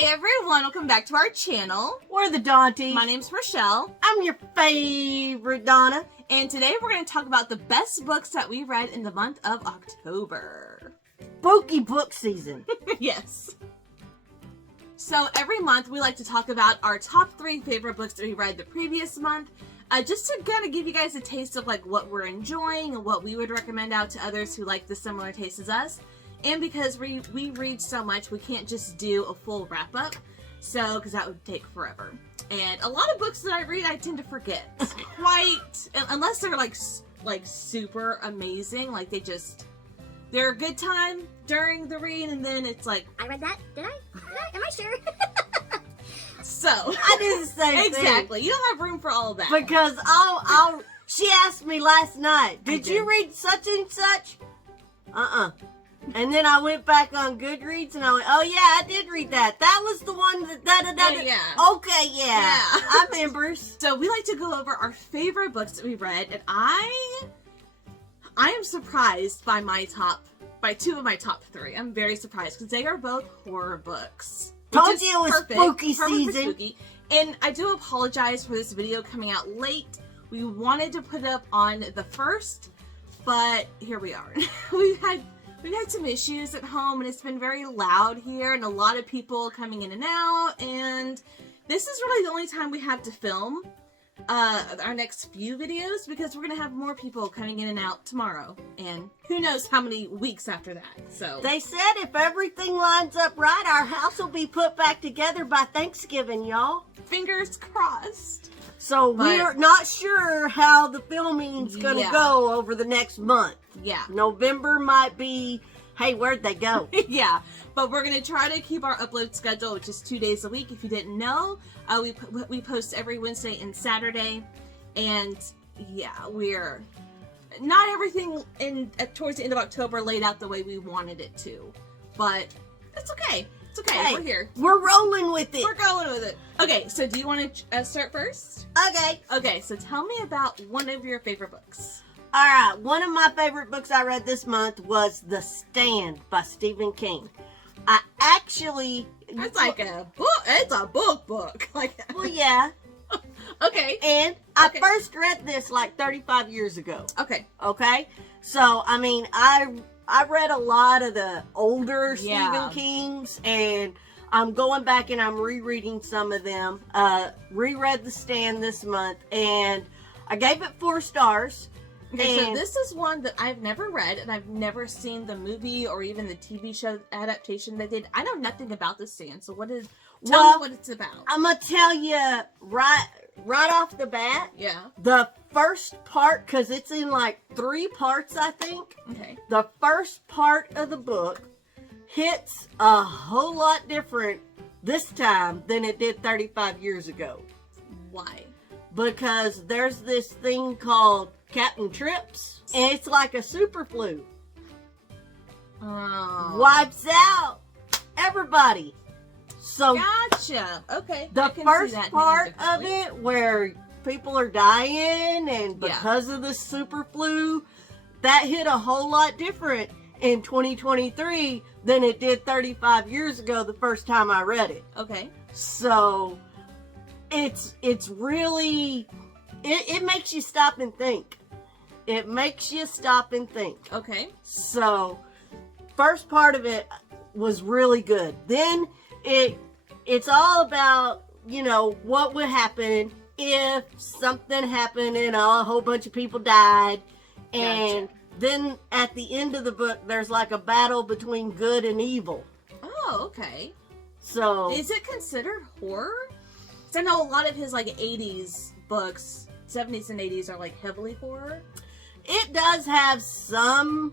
Hi everyone, welcome back to our channel. We're the Dawnties. My name's Rochelle. I'm your favorite Donna. And today we're going to talk about the best books that we read in the month of October. Spooky book season. Yes. So every month we like to talk about our top 3 favorite books that we read the previous month. Just to kind of give you guys a taste of like what we're enjoying and what we would recommend out to others who like the similar taste as us. And because we read so much, we can't just do a full wrap-up, so, because that would take forever. And a lot of books that I read, I tend to forget. Unless they're like super amazing, like they're a good time during the read, and then it's like, I read that? Did I? Am I sure? So. I did the same thing. Exactly. You don't have room for all of that. Because she asked me last night, did you read such and such? And then I went back on Goodreads and I went, oh yeah, I did read that. That was the one that, Yeah. Okay, yeah. I remember. So we like to go over our favorite books that we read, and I am surprised by by 2 of my top 3. I'm very surprised because they are both horror books. Told you it was spooky season. Spooky. And I do apologize for this video coming out late. We wanted to put it up on the 1st, but here we are. We've had some issues at home, and it's been very loud here, and a lot of people coming in and out, and this is really the only time we have to film our next few videos, because we're going to have more people coming in and out tomorrow, and who knows how many weeks after that. So they said if everything lines up right, our house will be put back together by Thanksgiving, y'all. Fingers crossed. So we're not sure how the filming's going to go over the next month. Yeah. November might be, hey, where'd they go? Yeah. But we're going to try to keep our upload schedule, which is 2 days a week. If you didn't know, we post every Wednesday and Saturday. And yeah, we're not everything towards the end of October laid out the way we wanted it to. But it's okay. It's okay. Hey, we're here. We're rolling with it. We're going with it. Okay, so do you want to start first? Okay. Okay, so tell me about one of your favorite books. All right, one of my favorite books I read this month was The Stand by Stephen King. I actually... It's like a book. It's a book. Well, yeah. Okay. And I first read this like 35 years ago. Okay. Okay? So, I mean, I read a lot of the older Stephen Kings, and I'm going back and I'm rereading some of them. Reread The Stand this month, and I gave it 4 stars. Okay, so this is one that I've never read, and I've never seen the movie or even the TV show adaptation they did. I know nothing about The Stand, so tell me what it's about. I'm going to tell you right off the bat. Yeah. The first part, because it's in like 3 parts, I think. Okay. The first part of the book hits a whole lot different this time than it did 35 years ago. Why? Because there's this thing called Captain Trips, and it's like a super flu. Oh. Wipes out everybody. So gotcha. Okay. The first part of it where people are dying, and because of the super flu, that hit a whole lot different in 2023 than it did 35 years ago the first time I read it. Okay. So it's really, it makes you stop and think. It makes you stop and think. Okay. So first part of it was really good. Then it's all about, what would happen if something happened and a whole bunch of people died. And then at the end of the book, there's like a battle between good and evil. Oh, okay. So is it considered horror? Because I know a lot of his like 80s books, 70s and 80s are like heavily horror. It does have some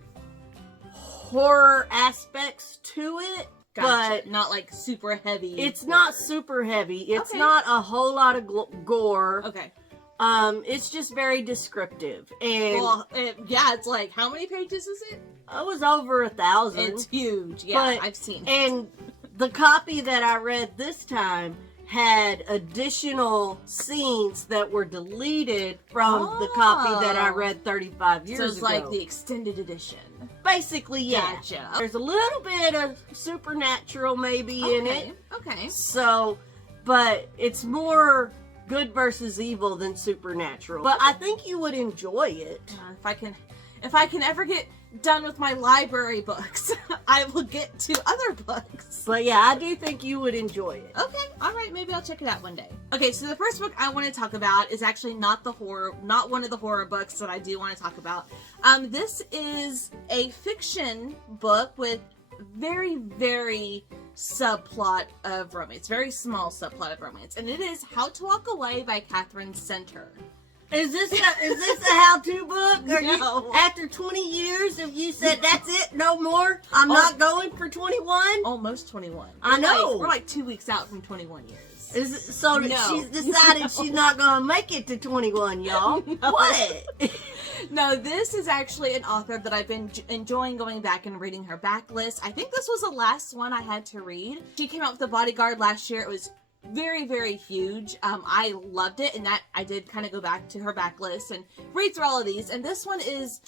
horror aspects to it. Gotcha. But not like super heavy. It's not super heavy. It's not a whole lot of gore. Okay. It's just very descriptive. And it's like, how many pages is it? It was over 1,000. It's huge. Yeah, I've seen it. And the copy that I read this time had additional scenes that were deleted from the copy that I read 35 years ago. So it's like the extended edition. Basically, yeah. Gotcha. There's a little bit of supernatural maybe in it. Okay. So, but it's more good versus evil than supernatural. But I think you would enjoy it. If I can ever get done with my library books, I will get to other books. But yeah, I do think you would enjoy it. Okay, all right, maybe I'll check it out one day. Okay, so the first book I want to talk about is actually not one of the horror books that I do want to talk about. This is a fiction book with very, very subplot of romance, very small subplot of romance, and it is How to Walk Away by Catherine Center. Is this a how-to book? Or No. After 20 years, if you said that's it, no more, I'm not going for 21? Almost 21. I know. We're like 2 weeks out from 21 years. She's decided she's not going to make it to 21, y'all. No. What? No, this is actually an author that I've been enjoying going back and reading her backlist. I think this was the last one I had to read. She came out with The Bodyguard last year. It was very, very huge. I loved it, and that I did kind of go back to her backlist and read through all of these. And this one is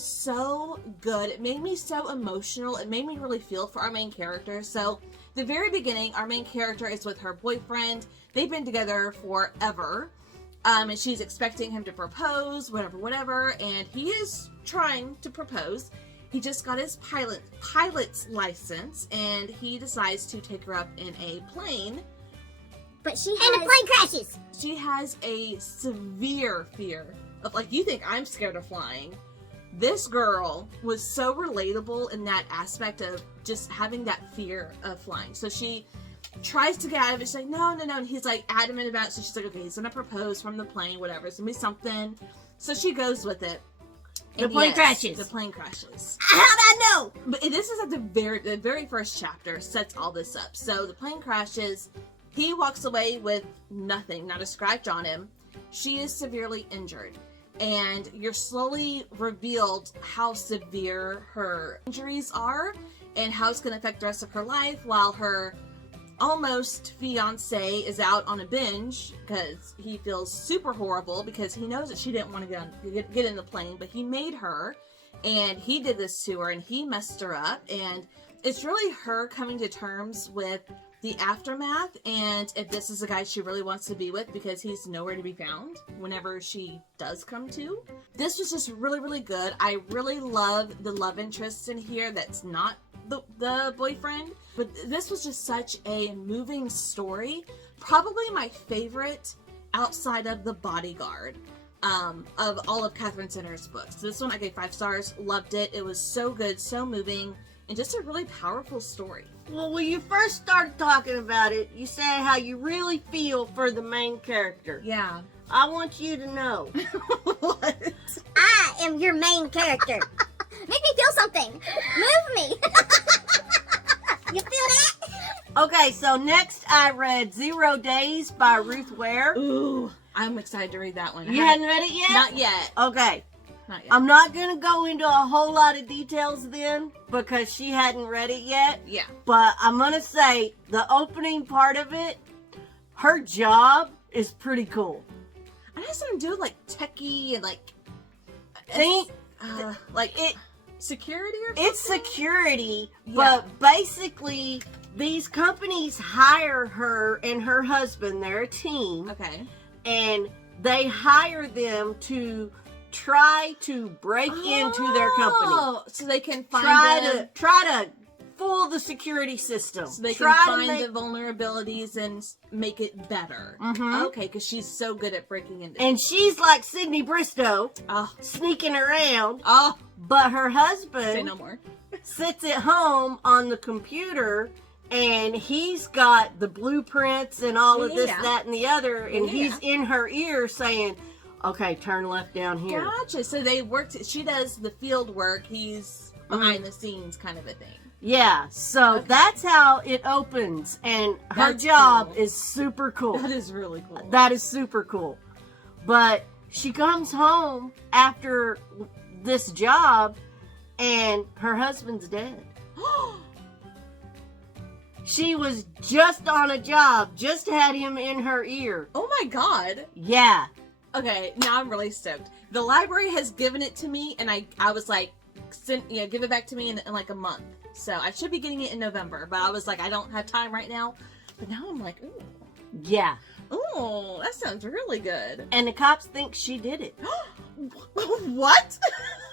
so good. It made me so emotional. It made me really feel for our main character. So the very beginning, our main character is with her boyfriend. They've been together forever. And she's expecting him to propose, whatever, and he is trying to propose. He just got his pilot's license, and he decides to take her up in a plane. But and the plane crashes. She has a severe fear of, like, you think I'm scared of flying. This girl was so relatable in that aspect of just having that fear of flying. So she tries to get out of it. She's like, no. And he's like adamant about it. So she's like, okay, he's gonna propose from the plane, whatever. It's gonna be something. So she goes with it. The plane crashes. The plane crashes. How'd I know? But this is at the very first chapter sets all this up. So the plane crashes. He walks away with nothing, not a scratch on him. She is severely injured. And you're slowly revealed how severe her injuries are and how it's going to affect the rest of her life, while her almost fiance is out on a binge because he feels super horrible because he knows that she didn't want to get in the plane, but he made her, and he did this to her, and he messed her up. And it's really her coming to terms with the aftermath, and if this is a guy she really wants to be with, because he's nowhere to be found whenever she does come to. This was just really, really good. I really love the love interest in here that's not the boyfriend, but this was just such a moving story. Probably my favorite outside of The Bodyguard of all of Catherine Center's books. This one I gave 5 stars. Loved it. It was so good, so moving, and just a really powerful story. Well, when you first started talking about it, you said how you really feel for the main character. Yeah. I want you to know. What? I am your main character. Make me feel something. Move me. You feel that? Okay, so next I read 0 Days by Ruth Ware. Ooh, I'm excited to read that one. You hadn't read it yet? Not yet. Okay. Not yet. I'm not going to go into a whole lot of details then, because she hadn't read it yet. Yeah. But I'm going to say the opening part of it, her job is pretty cool. It has something to do with, like, techie and, like, security or something? It's security, Yeah. but basically these companies hire her and her husband, they're a team, Okay. and they hire them to try to break into their company. So they can find Try to fool the security system. So they Try can to find make- the vulnerabilities and make it better. Mhm. Okay, because she's so good at breaking into. And she's like Sydney Bristow, Oh, sneaking around, oh, but her say husband no more. sits at home on the computer, and he's got the blueprints and all of this, Yeah. that, and the other, and Yeah. he's in her ear saying, okay, turn left down here. Gotcha. So they worked. She does the field work. He's behind the scenes, kind of a thing. Yeah, so Okay. that's how it opens, and her That's job cool. is super cool. That is really cool. That is super cool. But she comes home after this job, and her husband's dead. She was just on a job, just had him in her ear. Oh my god. Yeah. Okay, now I'm really stoked. The library has given it to me, and I was like, give it back to me in like a month. So I should be getting it in November, but I was like, I don't have time right now. But now I'm like, ooh. Yeah. Ooh, that sounds really good. And the cops think she did it. What?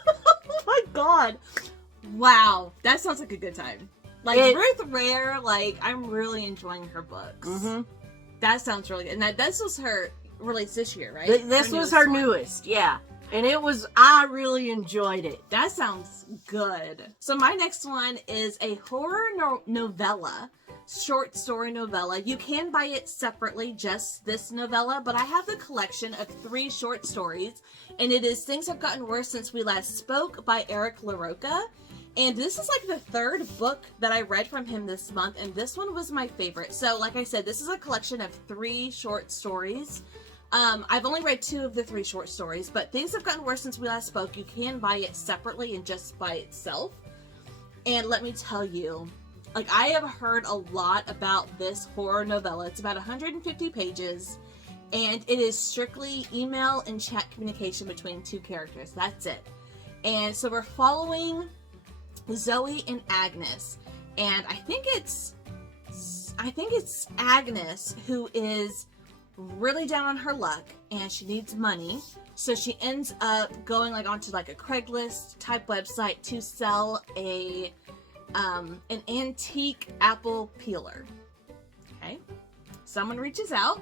Oh my god. Wow, that sounds like a good time. Like, Ruth Ware, like, I'm really enjoying her books. Mm-hmm. That sounds really good. And this was her release this year, right? This was her newest, yeah. And I really enjoyed it. That sounds good. So my next one is a horror novella, short story novella. You can buy it separately, just this novella, but I have the collection of 3 short stories, and it is Things Have Gotten Worse Since We Last Spoke by Eric LaRocca. And this is like the 3rd book that I read from him this month, and this one was my favorite. So like I said, this is a collection of 3 short stories. I've only read 2 of the 3 short stories, but Things Have Gotten Worse Since We Last Spoke. You can buy it separately and just by itself. And let me tell you, like, I have heard a lot about this horror novella. It's about 150 pages, and it is strictly email and chat communication between 2 characters. That's it. And so we're following Zoe and Agnes, and I think it's Agnes who is really down on her luck, and she needs money, so she ends up going like onto like a Craigslist type website to sell an antique apple peeler. Okay, someone reaches out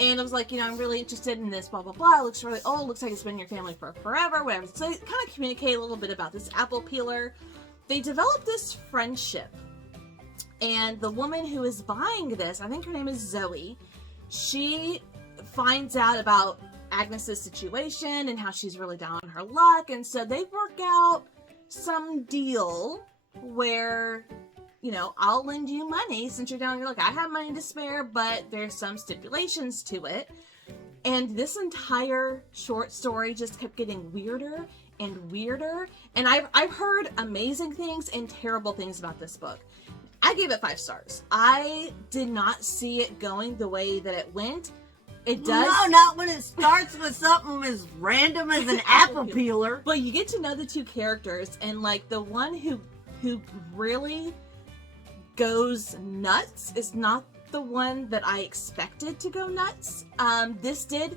and I was like, I'm really interested in this, blah blah blah. It looks really old, looks like it's been in your family for forever, whatever. So they kind of communicate a little bit about this apple peeler. They develop this friendship. And the woman who is buying this, I think her name is Zoe, she finds out about Agnes's situation and how she's really down on her luck. And so they work out some deal where, I'll lend you money since you're down on your luck. I have money to spare, but there's some stipulations to it. And this entire short story just kept getting weirder and weirder. And I've heard amazing things and terrible things about this book. I gave it 5 stars. I did not see it going the way that it went. It does. No, not when it starts with something as random as an apple peeler. But you get to know the 2 characters, and like the one who really goes nuts is not the one that I expected to go nuts. This did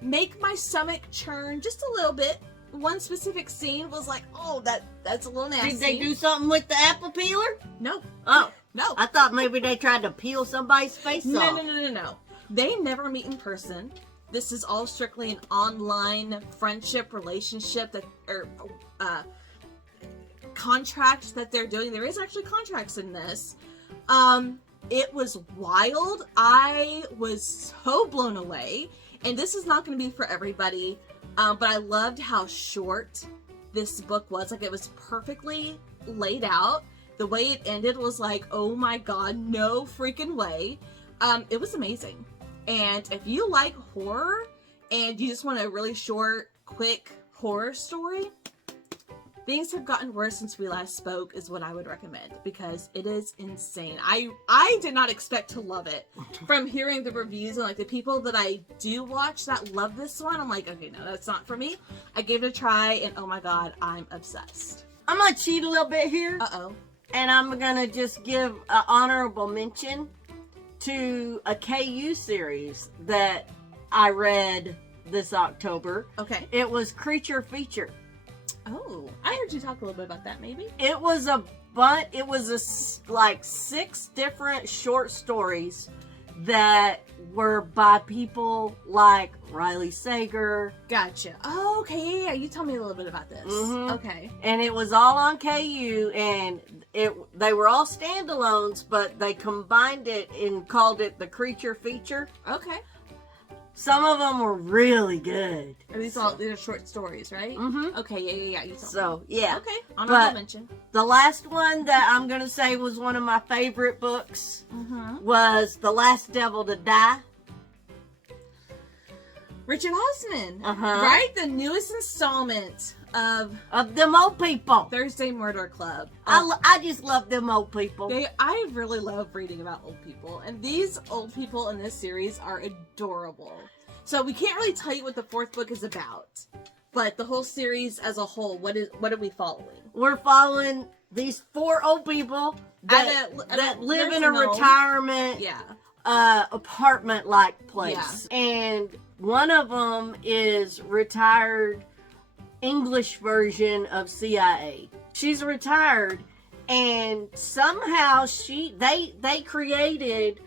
make my stomach churn just a little bit. One specific scene was like, oh, that's a little nasty. Did they do something with the apple peeler? No. Oh. No. I thought maybe they tried to peel somebody's face off. No. They never meet in person. This is all strictly an online friendship relationship or contract that they're doing. There is actually contracts in this. It was wild. I was so blown away. And this is not going to be for everybody. But I loved how short this book was. Like, it was perfectly laid out. The way it ended was like, oh my god, no freaking way. It was amazing. And if you like horror and you just want a really short, quick horror story, Things Have Gotten Worse Since We Last Spoke is what I would recommend, because it is insane. I did not expect to love it. From hearing the reviews and like the people that I do watch that love this one, I'm like, okay, no, that's not for me. I gave it a try, and oh my god, I'm obsessed. I'm gonna cheat a little bit here. Uh-oh. And I'm gonna just give an honorable mention to a KU series that I read this October. Okay. It was Creature Feature. Oh, I heard you talk a little bit about that, maybe. It was like 6 different short stories that were by people like Riley Sager. Gotcha. Oh, okay, yeah, you told me a little bit about this. Mm-hmm. Okay. And it was all on KU, and they were all standalones, but they combined it and called it the Creature Feature. Okay. Some of them were really good. Are these are short stories, right? Mm-hmm. Okay, yeah. You told me. So, yeah. Okay, honorable mention. The last one that I'm going to say was one of my favorite books was The Last Devil to Die. Richard Osman, Uh-huh. right? The newest installment of them old people. Thursday Murder Club. I just love them old people. I really love reading about old people, and these old people in this series are adorable. So we can't really tell you what the fourth book is about, but the whole series as a whole, what are we following? We're following these 4 old people that live in a retirement apartment-like place. Yeah. And one of them is retired English version of CIA. She's retired, and somehow they created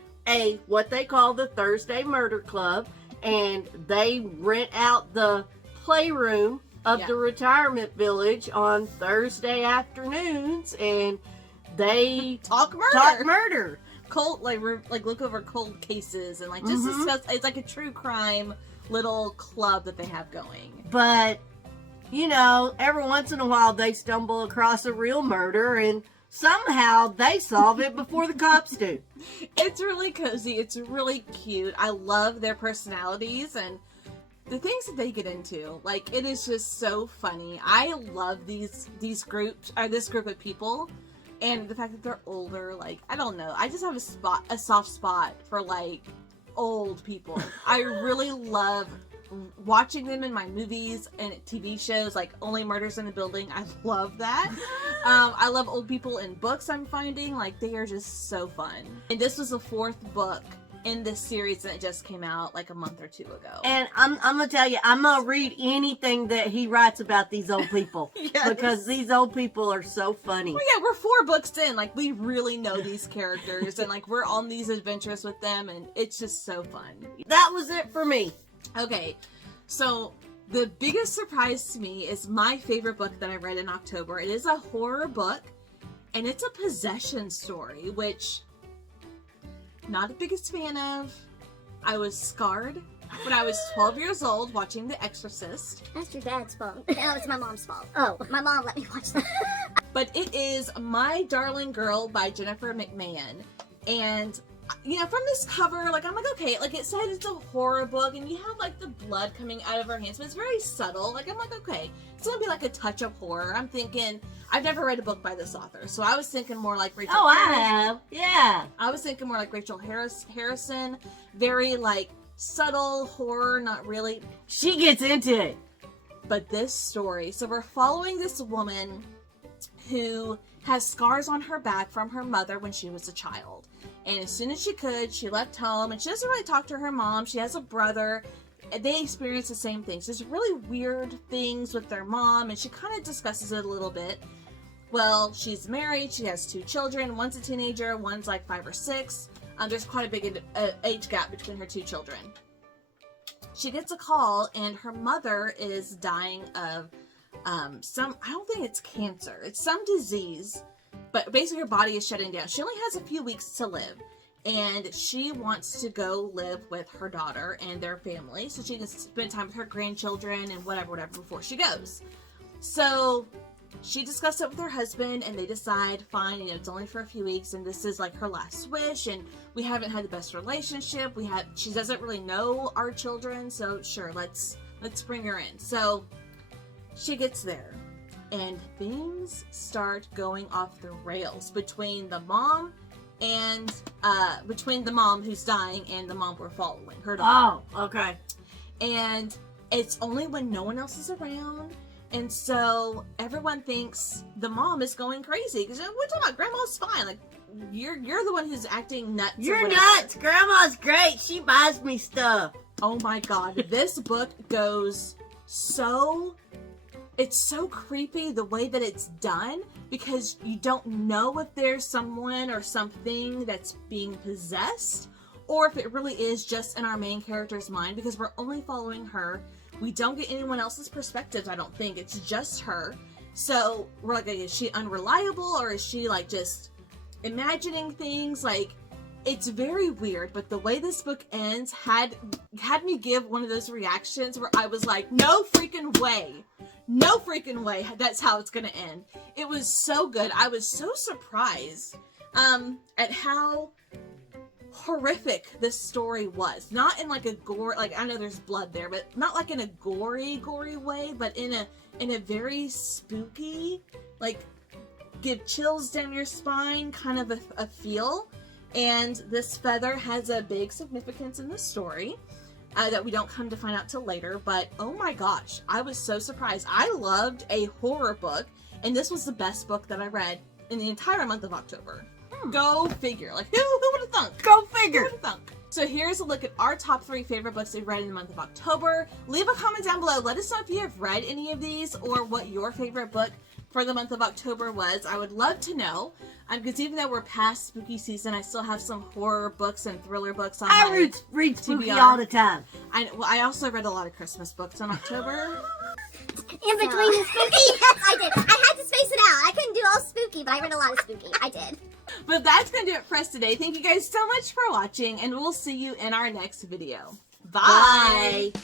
what they call the Thursday Murder Club, and they rent out the playroom of the retirement village on Thursday afternoons, and they talk murder. Cold, like look over cold cases and just discuss. It's like a true crime little club that they have going. But every once in a while they stumble across a real murder, and somehow they solve it before the cops do. It's really cozy. It's really cute. I love their personalities and the things that they get into. Like, it is just so funny. I love these groups, or this group of people, and the fact that they're older. Like, I don't know. I just have a soft spot for like old people. I really love watching them in my movies and TV shows, like Only Murders in the Building. I love that. I love old people in books. I'm finding like they are just so fun. And this was the 4th book in this series that just came out like a month or 2 ago. And I'm gonna tell you, I'm gonna read anything that he writes about these old people. Yes. Because these old people are so funny. Well, yeah, we're 4 books in. Like, we really know these characters, and like we're on these adventures with them, and it's just so fun. That was it for me. Okay, so the biggest surprise to me is my favorite book that I read in October. It is a horror book, and it's a possession story, which not the biggest fan of. I was scarred when I was 12 years old watching The Exorcist. That's your dad's fault. No, it's my mom's fault. Oh, my mom let me watch that. But it is My Darling Girl by Jennifer McMahon. And from this cover, like, I'm like, okay, like, it said it's a horror book, and you have, like, the blood coming out of her hands, but it's very subtle. Like, I'm like, okay, it's gonna be, like, a touch of horror. I'm thinking, I've never read a book by this author, so I was thinking more like Rachel Harrison. I have. Yeah. I was thinking more like Rachel Harrison. Very, like, subtle horror, not really. She gets into it. But this story, so we're following this woman who has scars on her back from her mother when she was a child. And as soon as she could, she left home, and she doesn't really talk to her mom. She has a brother. They experience the same things. There's really weird things with their mom, and she kind of discusses it a little bit. Well, she's married. She has 2 children. One's a teenager. One's like 5 or 6. There's quite a big age gap between her 2 children. She gets a call, and her mother is dying of I don't think it's cancer. It's some disease. But basically her body is shutting down. She only has a few weeks to live. And she wants to go live with her daughter and their family so she can spend time with her grandchildren and whatever before she goes. So she discussed it with her husband, and they decide, fine, it's only for a few weeks, and this is like her last wish, and we haven't had the best relationship. She doesn't really know our children, so sure, let's bring her in. So she gets there. And things start going off the rails between the mom who's dying and the mom we're following, her daughter. Oh, okay. And it's only when no one else is around, and so everyone thinks the mom is going crazy because we're talking about grandma's fine. Like, you're the one who's acting nuts. You're nuts. Grandma's great. She buys me stuff. Oh my god, this book goes so. It's so creepy the way that it's done, because you don't know if there's someone or something that's being possessed, or if it really is just in our main character's mind, because we're only following her. We don't get anyone else's perspectives, I don't think. It's just her. So we're like, is she unreliable, or is she like just imagining things? Like, it's very weird, but the way this book ends had me give one of those reactions where I was like, no freaking way. No freaking way that's how it's gonna end. It was so good. I was so surprised at how horrific this story was. Not in like a gore, like, I know there's blood there, but not like in a gory way, but in in a very spooky, like, give chills down your spine kind of a feel. And this feather has a big significance in the story that we don't come to find out till later. But oh my gosh, I was so surprised. I loved a horror book, and this was the best book that I read in the entire month of October. Go figure. Like, who would have thunk? Go figure. Who would have thunk? So here's a look at our top 3 favorite books we've read in the month of October. Leave a comment down below. Let us know if you have read any of these or what your favorite book for the month of October was. I would love to know. Because even though we're past spooky season, I still have some horror books and thriller books on my read spooky TBR. all the time. I also read a lot of Christmas books in October. In between the spooky? Yes, I did. I had to space it out. I couldn't do all spooky, but I read a lot of spooky. I did. But that's going to do it for us today. Thank you guys so much for watching, and we'll see you in our next video. Bye! Bye.